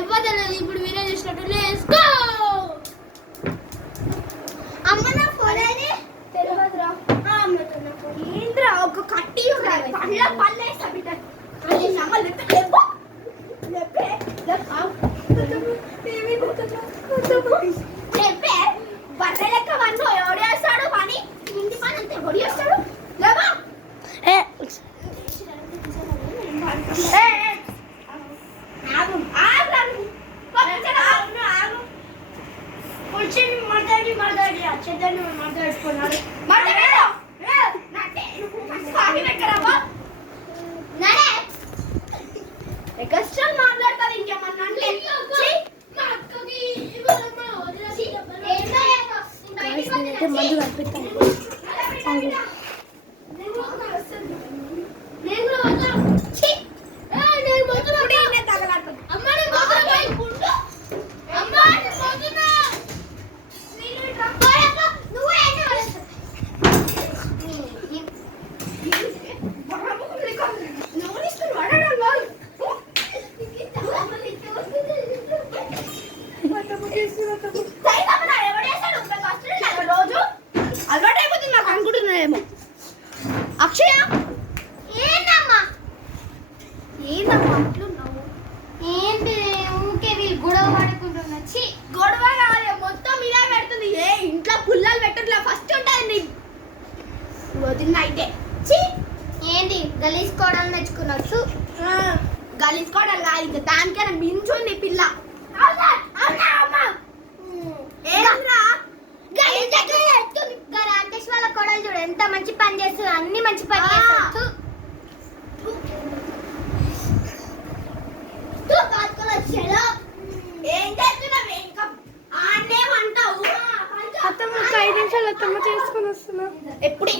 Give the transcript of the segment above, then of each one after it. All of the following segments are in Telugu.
ఇవ్వదలేదు ఇప్పుడు మీరే చేసినట్టు లెట్స్ గో అమ్మ నా ఫోన్ ఏది తెలియదురా ఏంద్ర ఒక కట్టి పళ్ళ పళ్ళేస్తా బిడ్డ అది నమ్మ లేపే లేపే లేపే బర్రె లెక్క వన్ను ఎవడేస్తాడు పని ఇంటి పని అంతే పొడియేస్తాడు లేవా మాట్లాడతారు ఇంకేమన్నా మందు కనిపిస్తాను అక్షయ ఏంటమ్మా ఏంటమ్మా అంటున్నావు ఏంటి ఊకే వీళ్ళు గొడవ పడుకుంటున్నా చి గొడవ కాదు మొత్తం ఇదే పెడుతుంది ఏ ఇంట్లో పుల్లలు పెట్టట్లే ఫస్ట్ ఉంటుంది వదిలిన అయితే చి ఏంటి గలీసుకోవడం తెచ్చుకున్నచ్చు గలీసుకోవడం కాదు ఇంకా దానికైనా మించుంది పిల్ల వాళ్ళ కొడలు చూడు ఎంత మంచి పని చేస్తుంది అన్ని మంచి పని చేస్తూ ఏం చేస్తున్నావు ఇంకా ఆన్నే అంటావు అత్తమ్మ 5 నిమిషాలు అత్తమ్మ చేసుకొని వస్తున్నా ఎప్పుడు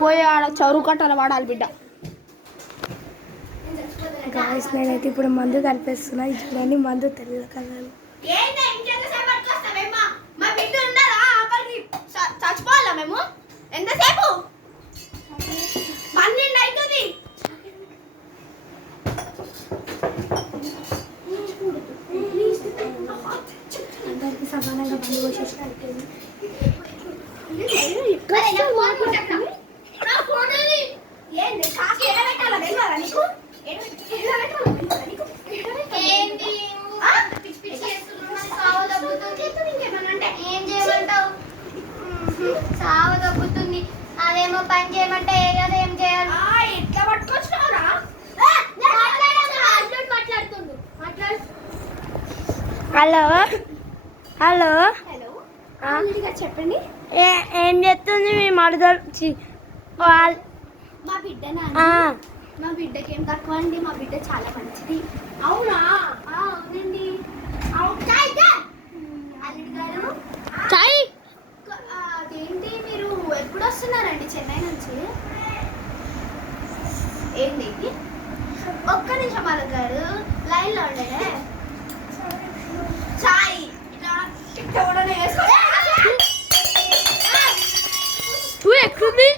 పోయి ఆడ చరువు కట్టాలి వాడాలి బిడ్డ గాయస్ నేనైతే ఇప్పుడు మందు కనిపిస్తున్నా ఇది చూడండి మందు తెల్ల కలర్ చచ్చిపోవాలా మేము ఎంతసేపు 12 అవుతుంది అందరికి సమానంగా మందు పోసేసి అయిపోయింది ఏం చేయమంటావు సావ దొబ్బుతుంది అదేమో పని చేయమంటే ఏం చేయాలి ఎట్లా పట్టుకొచ్చినావురా మాట్లాడుతుండు హలో హలో హలో చెప్పండి ఏం చేస్తుంది మీ మరదలు మా బిడ్డనా మా బిడ్డకి ఏం తక్కువ అండి మా బిడ్డ చాలా మంచిది అవునా అవునండి అల్లుడు గారు చాయ్ అదేంటి మీరు ఎప్పుడు వస్తున్నారండి చెన్నై నుంచి ఏంటి ఒక్క నిమిషం అల్లుడు గారు లైన్లో ఉండేనే చాయ్ ఎక్కడుంది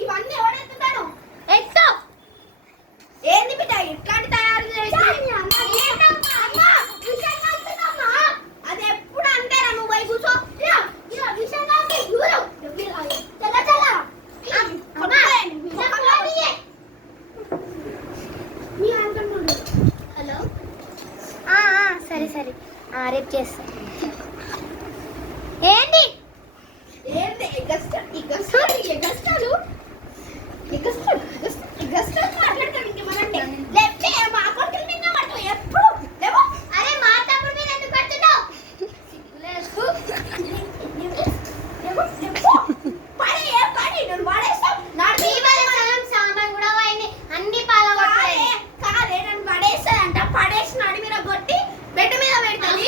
ఇవన్నీ ఎవడెత్తుతాను ఎత్తు ఏంది బిడ్డ ఇట్లాంటి తయారు అది ఎప్పుడు అంటేరా నువ్వు పోయి కూర్చో హలో సరే సరే రేపు చేస్తా ఏంటి ఏంటి మాట్లాడతాడు ఇంకేమనంటే లేకపోతే మా కొడుకుల మీద పడతావు ఎప్పుడు లేవో అరే మా తమ్ముడి మీద ఎందుకు పడుతున్నావు పడి నేను వాడేస్తావు సామాన్ కూడా పోయింది అన్ని పాలగొట్టాయి కాదే నన్ను పడేస్తాదంట పడేసి నడి మీద కొట్టి బెడ్ మీద పెడతాది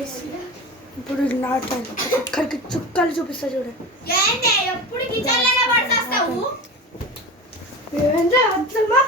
గాయ్స్ ఇప్పుడు నా టైం ఒక్కరికి చుక్కలు చూపిస్తా చూడండి. ఏంటి ఎప్పుడు కిచెన్లోనే పడతావు? ఏంటో అత్తమ్మా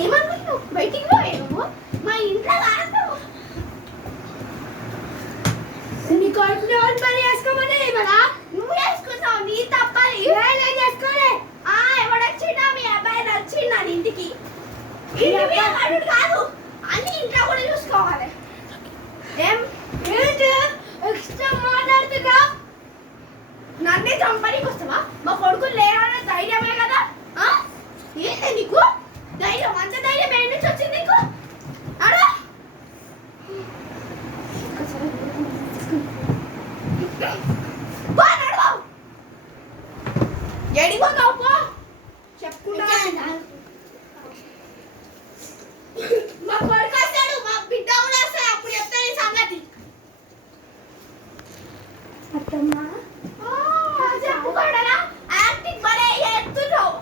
ఏమనుకుంటున్నావు? బయటికి పోయావు మా ఇంట్లో ఆడతావు. నీ కొడుకుని పని వేసుకోమని ఇవ్వరా? నువ్వు వేసుకున్నావు, నీ తప్పని. నేను చేసుకోలే. ఎవడొచ్చినా మీ అబ్బాయి వచ్చిందా ఇంటికి? ఇంటి కాదు అన్ని ఇంట్లో కూడా చూసుకోవాలి. ఏం ఎక్స్ట్రా మాట్లాడుతున్నా? నన్నే చంపడానికి వస్తావా? మా కొడుకు లేరనే ధైర్యమే కదా? ఏంటి నీకు ధైర్యం? అంత ధైర్యం ఏం నుంచి వచ్చింది నీకు? అడా ఎడిపోతావు పో. చెప్పుకుంటా మా కొడుకు వస్తాడు, మా బిడ్డ కూడా వస్తాడు, అప్పుడు చెప్తా నీ సంగతి. అత్తమ్మా చెప్పుకోడరా యాక్టింగ్ భలే చేస్తున్నావు.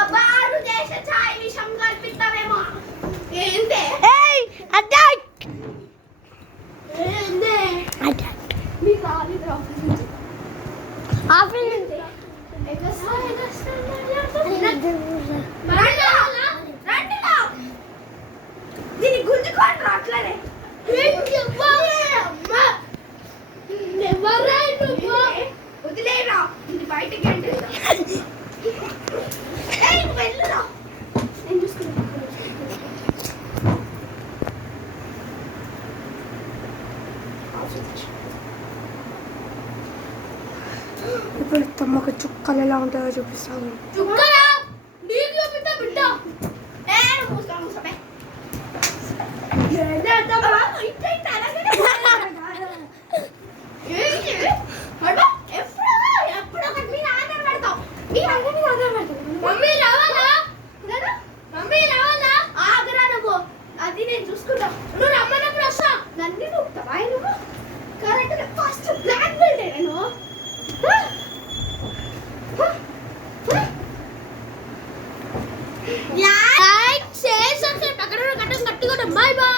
అబ్బా నువ్వు చేసే చాయ్ విషయం కల్పిస్తావేమో. ఏంటే ఏందే మీ కాలి దీన్ని గుంజుకోండి అట్లనే. వదిలేరా ఇది బయటకి అంటే వెళ్ళురా. నేను చూసుకున్నా. ఇప్పుడు తమ్మకు చుక్కలు ఎలా ఉంటుందో చూపిస్తాను. చుక్కలా నీకు చూపిస్తా బిడ్డ. మూసుకో మూసుకో. ఎప్పుడు ఒకటి మీద ఆధారపడతావు. మీ అందరి మీద ఆధారపడతావు. మమ్మీ రావాలా? మమ్మీ రావాలా? ఆగరా నువ్వు, అది నేను చూసుకుంటా. నువ్వు రమ్మన్నప్పుడు వస్తా. నన్ను నూపుతావా నువ్వు? కరెక్ట్గా ఫస్ట్ బ్లాక్ బెల్ట్ నేను. లైక్ షేర్ సబ్స్క్రైబ్ అక్కడ గట్టిగా బై బై.